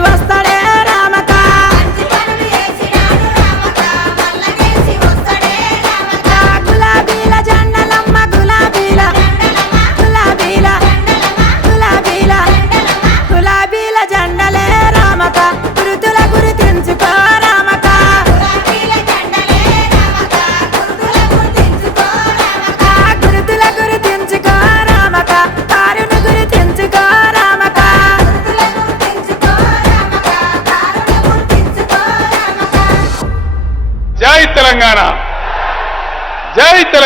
va a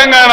Telangana Jai తెలంగాణ